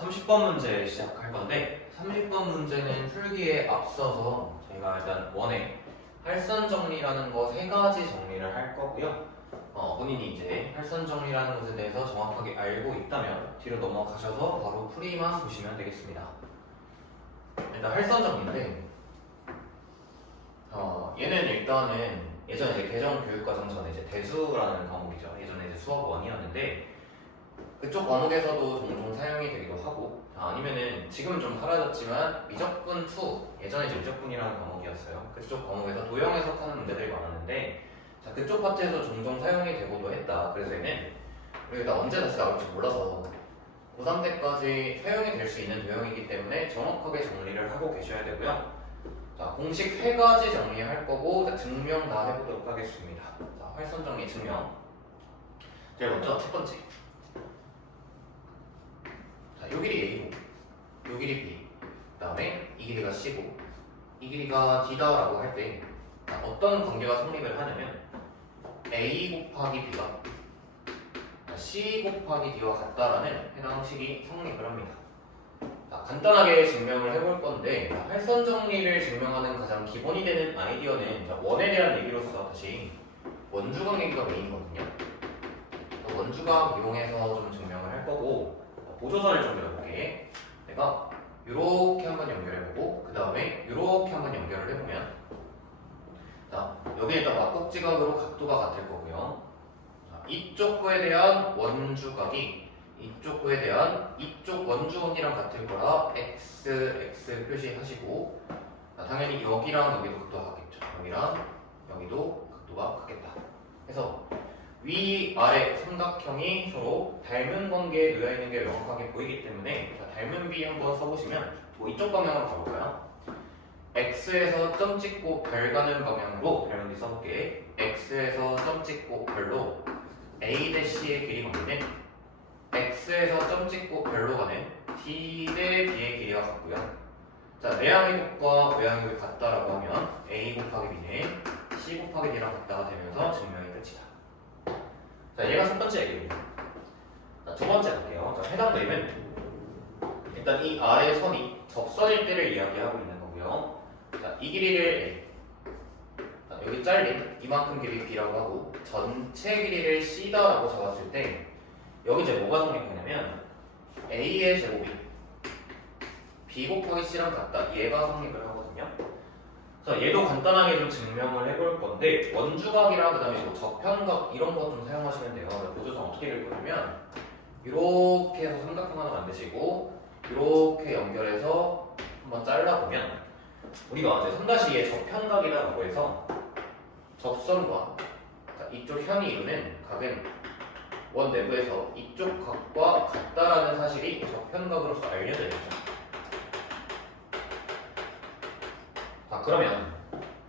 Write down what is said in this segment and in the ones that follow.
30번 문제 시작할 건데 30번 문제는 풀기에 앞서서 저희가 일단 원에 할선 정리라는 거 세 가지 정리를 할 거고요. 본인이 이제 할선 정리라는 것에 대해서 정확하게 알고 있다면 뒤로 넘어가셔서 바로 풀이만 보시면 되겠습니다. 일단 할선 정리인데 얘는 일단은 예전에 이제 개정교육과정 전에 이제 대수라는 과목이죠. 예전에 이제 수학 1이었는데 그쪽 과목에서도 종종 사용이 되기도 하고 아니면은 지금은 좀 사라졌지만 미적분 2 예전에 이제 미적분이라는 과목이었어요. 그쪽 과목에서 도형 해석하는 문제들이 많았는데 자, 그쪽 파트에서 종종 사용이 되고도 했다. 그래서 얘는 우리가 언제 다시 나올지 몰라서 고3 때까지 사용이 될 수 있는 도형이기 때문에 정확하게 정리를 하고 계셔야 되고요. 자, 공식 세 가지 정리할 거고 자, 증명 다 해보도록 하겠습니다. 자, 활선 정리 증명. 제일 먼저 첫 번째. 자, 요 길이 A고, 요 길이 B. 그 다음에 이 길이가 C고, 이 길이가 D다라고 할 때 어떤 관계가 성립을 하냐면 A 곱하기 B가 C 곱하기 D와 같다라는 해당 식이 성립을 합니다. 자, 간단하게 증명을 해볼 건데 할선 정리를 증명하는 가장 기본이 되는 아이디어는 원에 대한 얘기로서 다시 원주각 얘기가 메인이거든요. 원주각 이용해서 좀 증명을 할 거고 보조선을 좀 그려볼게. 내가 이렇게 한번 연결해보고 그 다음에 이렇게 한번 연결을 해보면 자, 여기 일단 막국지각으로 각도가 같을 거고요. 자, 이쪽 부에 대한 원주각이 이쪽 부에 대한 이쪽 원주원이랑 같을 거라 x 표시하시고 당연히 여기랑 여기도 각도가 같겠죠. 여기랑 여기도 각도가 같겠다. 그래서 위아래 삼각형이 서로 닮은 관계에 놓여 있는 게 명확하게 보이기 때문에 자, 닮은 B 한번 써보시면 뭐 이쪽 방향으로 가볼까요? x에서 점 찍고 별 가는 방향으로 닮은 B 써볼게. x에서 점 찍고 별로 a-의 길이 관계는 x에서 점 찍고 별로 가는 d 대 b의 길이가 같고요. 자, 내향의 곱과 외향의 곱이 같다라고 하면 a 곱하기 b는 c 곱하기 d랑 같다가 되면서 증명이 끝이다. 자, 얘가 첫 번째 얘기입니다. 자, 두 번째 갈게요. 자, 해당 그림은 일단 이 아래 선이 접선일 때를 이야기하고 있는 거고요. 자, 이 길이를 A. 자, 여기 잘린 이만큼 길이 B라고 하고 전체 길이를 C다라고 잡았을 때 여기 이제 뭐가 성립하냐면 A의 제곱이 B 곱하기 C랑 같다. 얘가 성립을 하거든요. 자, 얘도 간단하게 좀 증명을 해볼 건데 원주각이랑 그 다음에 뭐 저편각 이런 거 좀 사용하시면 돼요. 보조선 어떻게 그릴 거냐면 이렇게 해서 삼각형 하나 만드시고 이렇게 연결해서 한번 잘라보면 우리가 이제 3-2의 저편각이라고 해서 접선과 이쪽 현이 이루는 각은 원 내부에서 이쪽 각과 같다라는 사실이 저편각으로서 알려져 있죠. 자, 그러면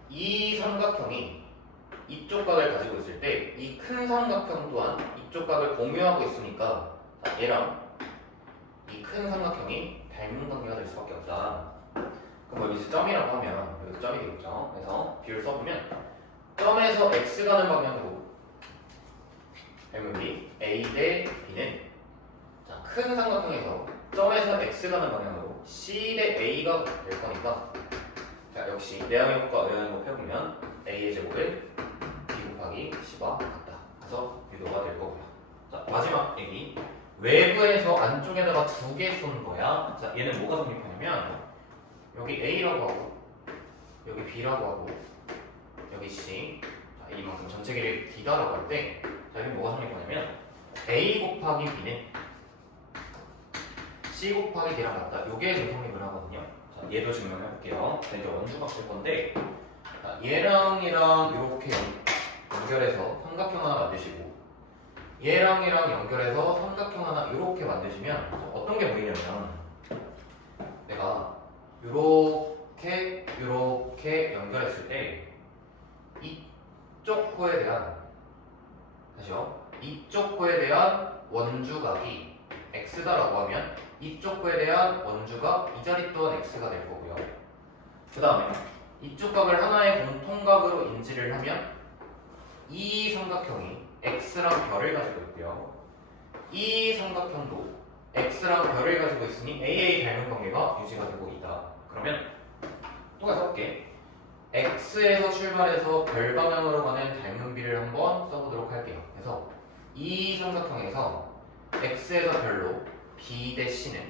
이 삼각형이 이쪽 각을 가지고 있을 때 이 큰 삼각형 또한 이쪽 각을 공유하고 있으니까 자, 얘랑 이 큰 삼각형이 닮은 관계가 될 수밖에 없다. 그럼 여기 점이라고 하면 여기 점이 되겠죠. 그래서 비를 써보면 점에서 x 가는 방향으로 닮은 B A 대 B는 자, 큰 삼각형에서 점에서 x 가는 방향으로 C 대 A가 될 거니까 자, 역시 내향의 곱과 외향의 곱 해보면 A의 제곱은 B 곱하기 C와 같다. 그래서 유도가 될 거고요. 자, 마지막 얘기. 외부에서 안쪽에다가 두 개 쏜 거야. 자, 얘는 뭐가 성립하냐면 여기 A라고 하고 여기 B라고 하고 여기 C. 자, 이만큼 전체 길이 D다라고 할 때 자, 여기 뭐가 성립하냐면 A 곱하기 B는 C 곱하기 D랑 같다. 요게 좀 성립을 하거든요. 자, 얘도 증명해 볼게요. 자, 이제 원주각 쓸 건데 자, 얘랑 이렇게 연결해서 삼각형 하나 만드시고 얘랑 연결해서 삼각형 하나 이렇게 만드시면 어떤 게 보이냐면 내가 이렇게 연결했을 때 이쪽 코에 대한 다시요. 이쪽 코에 대한 원주각이 x다라고 하면 이쪽 코에 대한 원주각 이 자리 또한 x가 될 거고요. 그 다음에 이쪽 각을 하나의 공통각으로 인지를 하면 이 삼각형이 x랑 별을 가지고 있고요. 이 삼각형도 x랑 별을 가지고 있으니 AA 닮은 관계가 유지가 되고 있다. 그러면 또 가서 볼게. x에서 출발해서 별 방향으로 가는 닮은 비를 한번 써보도록 할게요. 그래서 이 삼각형에서 x에서 별로 b 대 c는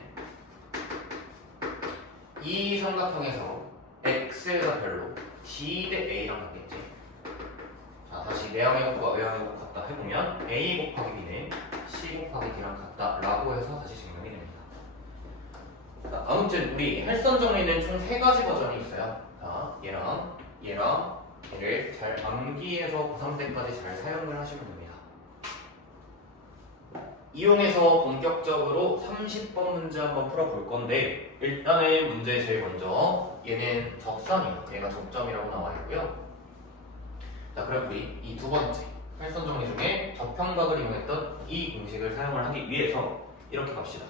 이 삼각형에서 x에서 별로 d 대 a랑 같겠지. 자, 다시 내향의 곱과 외향의 곱 같다 해보면 a 곱하기 b는 c 곱하기 d랑 같다라고 해서 다시 증명이 됩니다. 자, 아무튼 우리 헬선 정리는 총 3가지 버전이 있어요. 자, 얘랑 얘를 잘 암기해서 고3 때까지 잘 사용을 하시면 됩니다. 이용해서 본격적으로 30번 문제 한번 풀어볼 건데, 일단은 문제 제일 먼저 얘는 적산이고 얘가 적점이라고 나와 있고요. 자, 그럼 우리 이 두 번째 헬선 정리 중에 접형각을 이용했던 이 공식을 사용을 하기 위해서 이렇게 갑시다.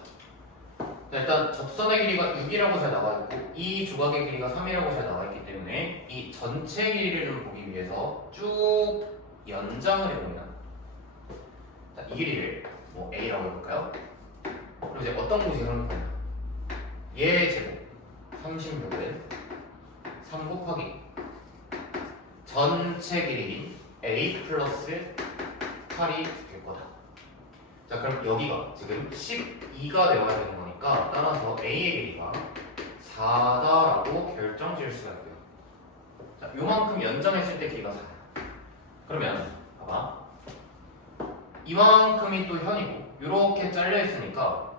자, 일단 접선의 길이가 6이라고 잘 나와 있고 이 조각의 길이가 3이라고 잘 나와 있기 때문에 이 전체 길이를 좀 보기 위해서 쭉 연장을 해보면, 자, 이 길이를 뭐 a라고 해볼까요? 그리고 이제 어떤 공식을 하면 되냐? 얘 제곱 36은 3 곱하기 전체 길이인 a 플러스 8이 될 거다. 자, 그럼 여기가 지금 12가 되어야 되는 거니까 따라서 a의 길이가 4다라고 결정 지을 수가 있고요. 자, 요만큼 연장했을 때 길이가 4야. 그러면 봐봐, 이만큼이 또 현이고 이렇게 잘려 있으니까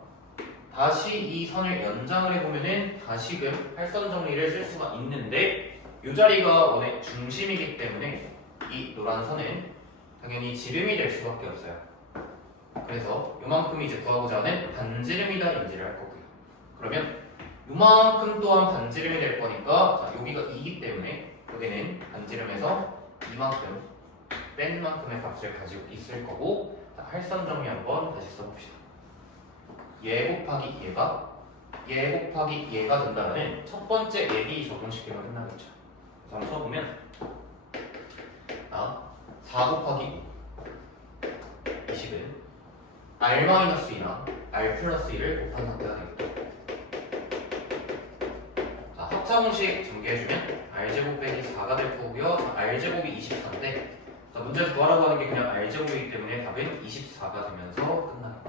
다시 이 선을 연장을 해보면은 다시금 활선 정리를 쓸 수가 있는데, 이 자리가 원의 중심이기 때문에 이 노란 선은 당연히 지름이 될 수밖에 없어요. 그래서 요만큼이 이제 구하고자 하는 반지름이다 인지를 할 거고요. 그러면 요만큼 또한 반지름이 될 거니까, 자, 여기가 2이기 때문에 여기는 반지름에서 이만큼 뺀 만큼의 값을 가지고 있을 거고, 자, 활선 정리 한번 다시 써봅시다. 얘 곱하기 얘 곱하기 얘가 된다면 첫 번째 얘기 적용시키면 끝나겠죠. 그래서 한번 써보면 4 곱하기 20은 r-2랑 r+1을 곱한 상태가 되겠죠. 자, 합차 공식 전개해주면 r제곱 빼기 4가 될 거고요. 자, r제곱이 24인데, 자, 문제에서 구하라고 하는 게 그냥 r제곱이기 때문에 답은 24가 되면서 끝나겠다.